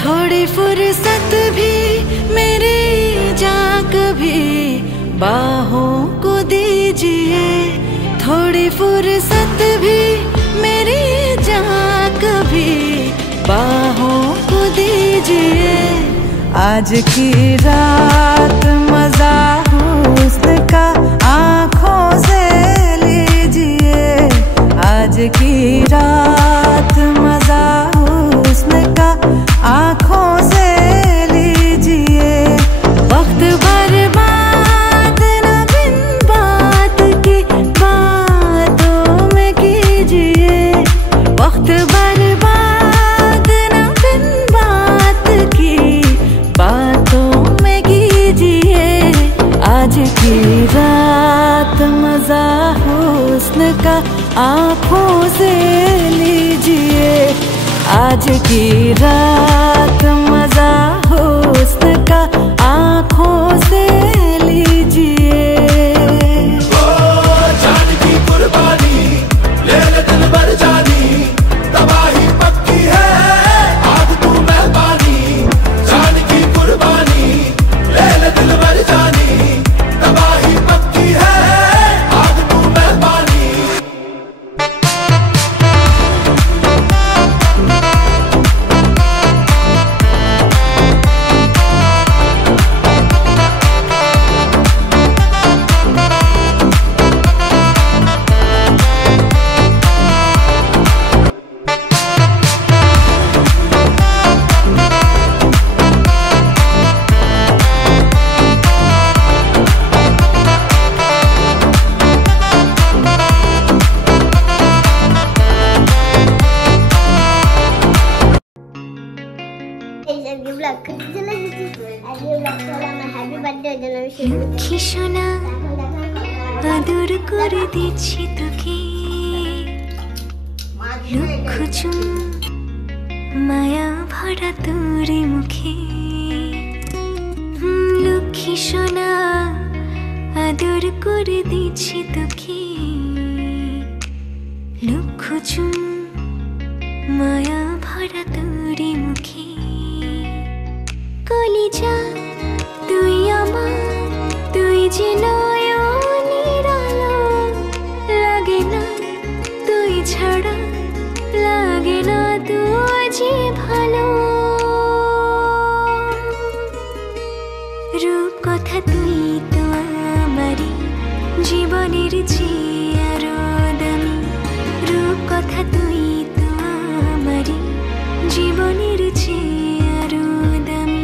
थोड़ी फुर्सत भी मेरी जान कभी बाहों को दीजिए, थोड़ी फुर्सत भी मेरी जान कभी बाहों को दीजिए। आज की रात मजा हुस्न का आँखों से लीजिए, आज की रात मजा हुस्न का आँखों से लीजिए। वक्त बर्बाद न बिन बात की बातों में कीजिए, वक्त बर्बाद न बिन बात की बातों में कीजिए। आज की रात मजा हुस्न का आँखों से लीजिए, आज की रात मजा हुस्न का आँखों से लीजिए। ओ जान की कुर्बानी ले ले दिल भर जानी, तबाही पक्की है आग तू मेहरबानी। जान की कुर्बानी ले ले दिल भर जानी, तबाही पक्की है आग तू मेहरबानी। লক্ষ্মী সোনা আদর করে দিচ্ছি তোকে, লক্ষ চুম মায়া ভরা তোর মুখে। লক্ষ্মী সোনা আদর করে দিচ্ছি তোকে, লক্ষ চুম মায়া ভরা তোর মুখে। কলিজা তুই আমার, তুই যে নয়নের আলো, লাগে না তুই ছাড়া, লাগে না তুই যে ভালো। রূপ কথা তুই তো আমারই জীবনের চেয়ে আরো দামি, রূপ কথা তুই তো আমারই জীবনের চেয়ে আরো দামি।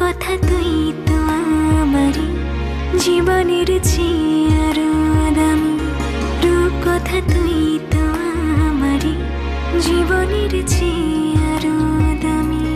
কথা তুই তো আমারই জীবনের চেয়ে আরো দামি, রূপ কথা তুই তো আমারই জীবনের চেয়ে আরো দামি।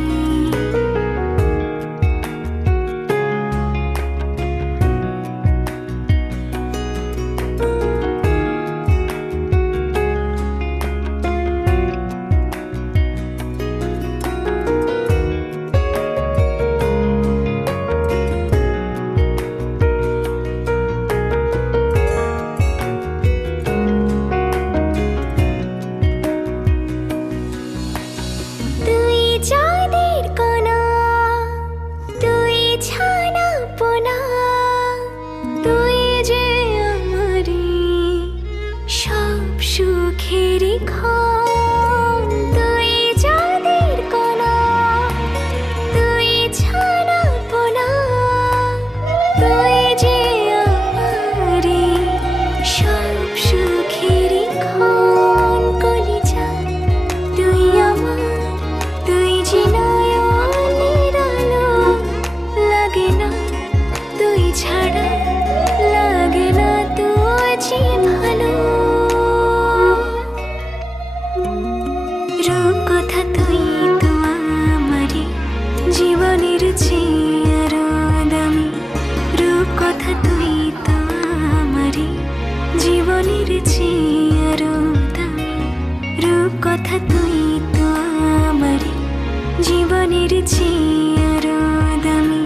জীবনের চেয়ে আরো দামি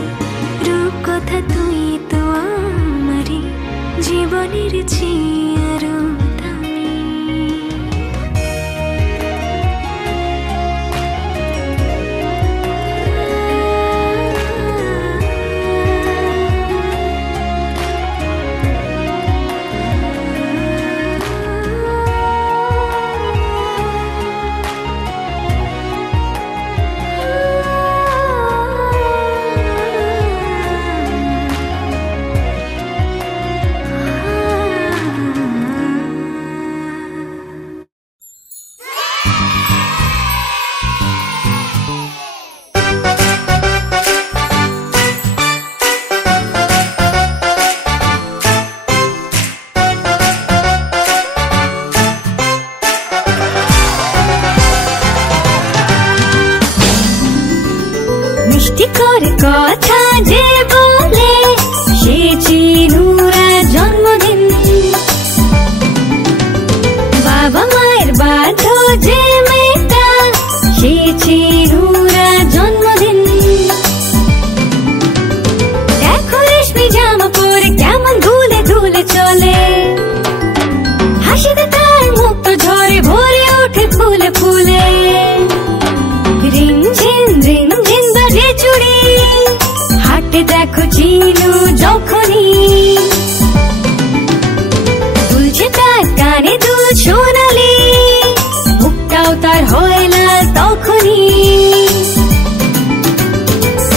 রূপ কথা তুই তো আমারই জীবনের চেয়ে আরো দামি। মিষ্টিকর কথা যে বলে সে চিনুরা জন্মদিন, বাবা মায়ের বাধ্য যে মেয়েটা সে চিনুরা জন্মদিন। দেখো রেশমি জামা পরে কেমন দুলে দুলে চলে, হাসিতে তার মুখ তো ঝরে ভরে ওঠে ফুলে ফুলে। রিমঝিম রিমঝিম বাজে চুড়ি, হাঁটে দেখো চিনু যখনই, দুলছে তার কানে দুল সোনালি, মুখটাও তার হয় লাল তখনই।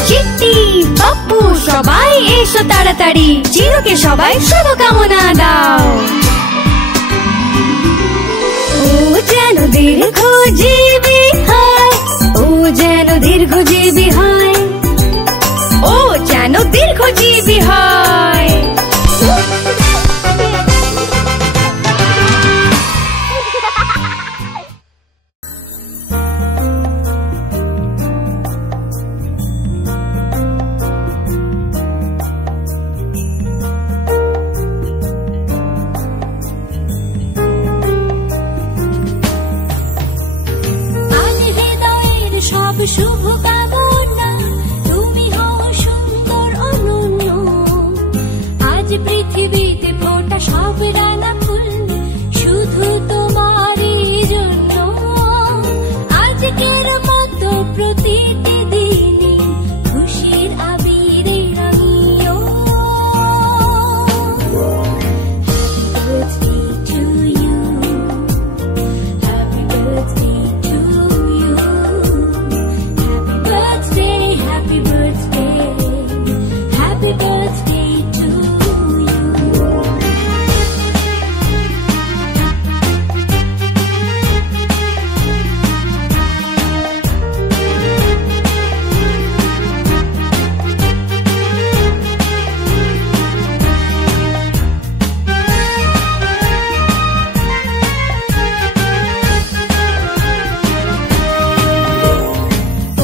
চিট্টি পাপ্পু সবাই এসো তাড়াতাড়ি, চিনুকে সবাই শুভকামনা দাও। ও যেন দীর্ঘজীবী হয়, ও যেন দীর্ঘজীবী হয়, ও যেন দীর্ঘজীবী হয়। শুভ কামনা তুমি হও সুন্দর অনন্য, আজ পৃথিবীতে ফোটা সব রাঙা ফুল শুধু তোমারই জন্য। আজকের মতো প্রতিটি দিনই খুশির আবিরে রঙিও। Happy birthday to you, happy birthday, happy birthday to you.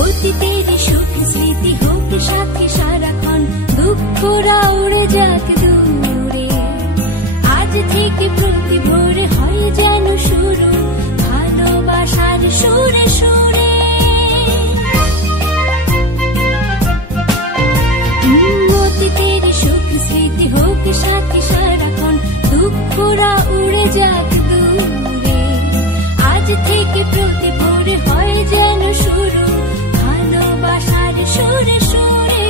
অতীতের সুখ স্মৃতি হোক সাথে সারাক্ষণ, দুঃখরা উড়ে যাক দূরে। আজ থেকে প্রতি ভোরে হয় যেন শুরু ভালোবাসার সুরে সুরে। অতীতের সুখ স্মৃতি হোক সাথে সারাক্ষণ, দুঃখরা উড়ে যাক দূরে। আজ থেকে প্রতি ভোরে হয় যেন শুরু ভালোবাসার সুরে সুরে।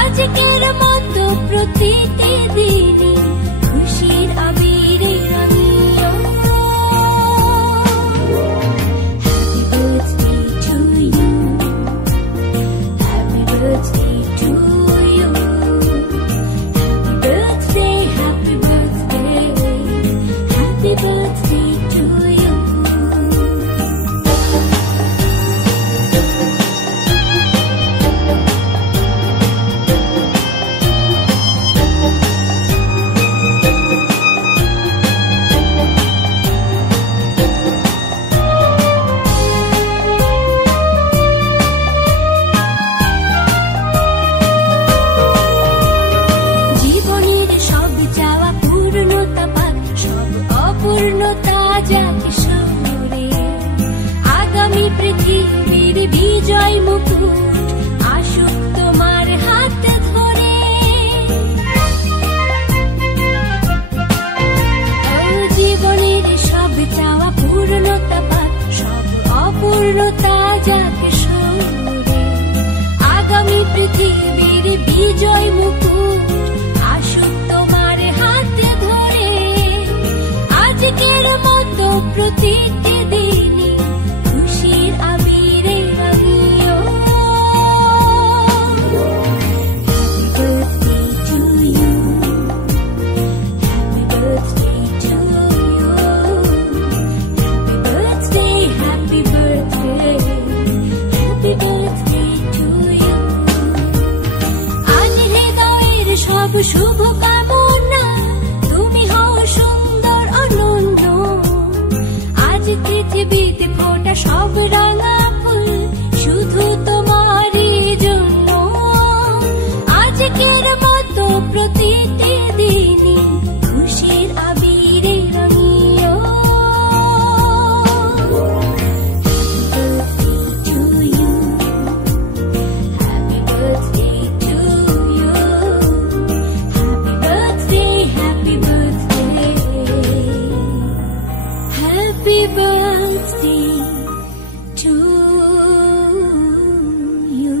আজকের মতো প্রতিটি দিনই খুশির আবিরে রঙিও। Happy birthday to you, happy birthday to you, happy birthday, happy birthday to you. তরুণতা যাকে সরে আগামী পৃথিবীর বিজয় মুকুট আসুক তোমার হাতে ধরে আজকের মতো প্রতিটি দিনই খুশির আবিরে রাঙিও Happy birthday to you আজ হৃদয়ের সব শুভ কামনা তুমি হও সুন্দর অনন্য আজ পৃথিবীতে ফোটা সব রাঙা ফুল শুধু তোমারই জন্য আজকের মতো প্রতিটি দিনই খুশির আবিরে রাঙিও Happy birthday to you.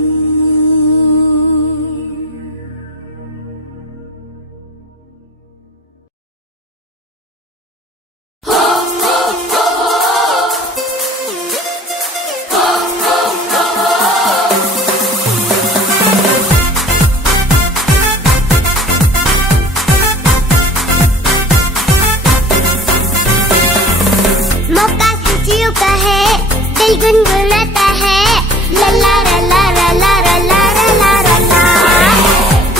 मौका खुशियों का है दिल गुनगुनाता है ला ला ला ला ला ला ला ला ला ला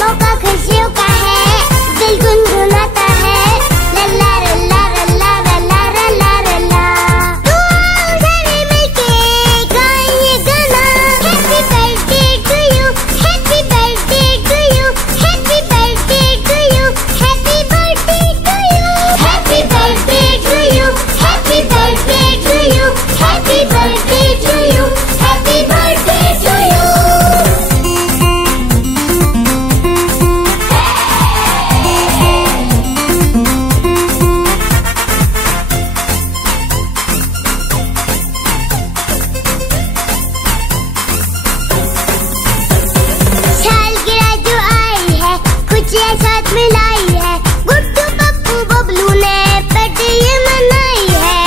मौका खुशियों का है दिल गुनगुनाता है ला ला ला ला ला ला ला ला ला तू सारे मिलके गाएंगे गाना happy birthday to you happy birthday to you happy birthday to you happy birthday to you happy birthday to you happy birthday to you happy birthday to you happy birthday to you सालगिरह जो आई है खुशियाँ साथ मिलाई है गुड्डू पप्पू बबलू ने birthday ये मनाई है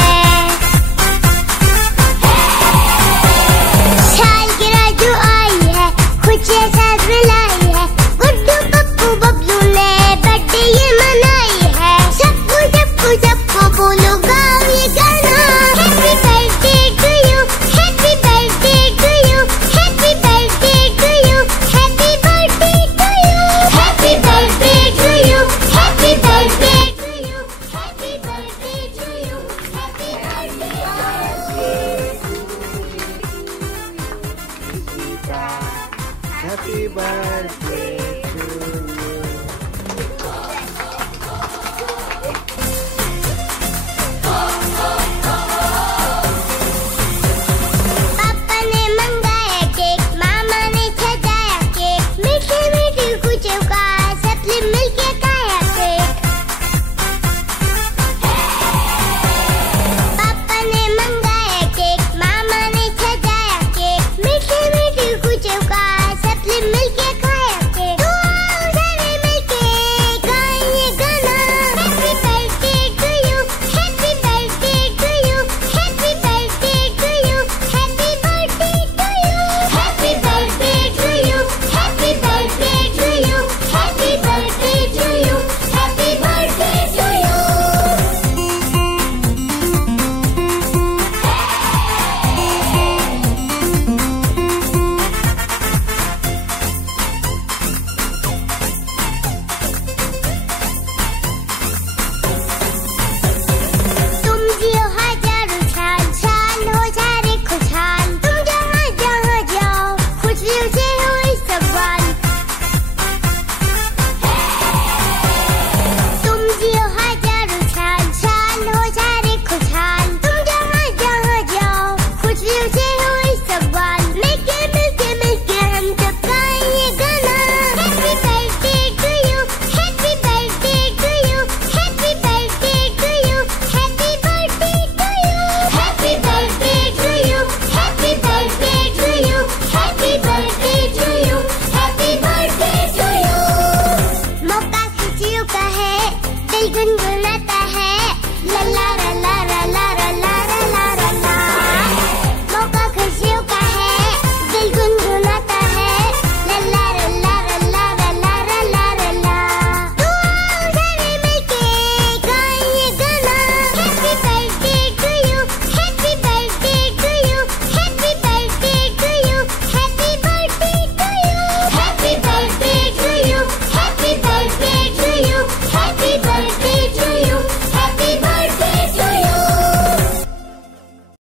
सालगिरह जो आई है खुशियाँ साथ मिलाई है गुड्डू पप्पू बबलू ने बर्थडे ये मनाई है सबको सबको सबको बोलो गाओ ये गाना happy birthday to you happy birthday to you happy birthday to you happy birthday to you happy birthday to you happy birthday to you happy birthday to you happy Happy birthday to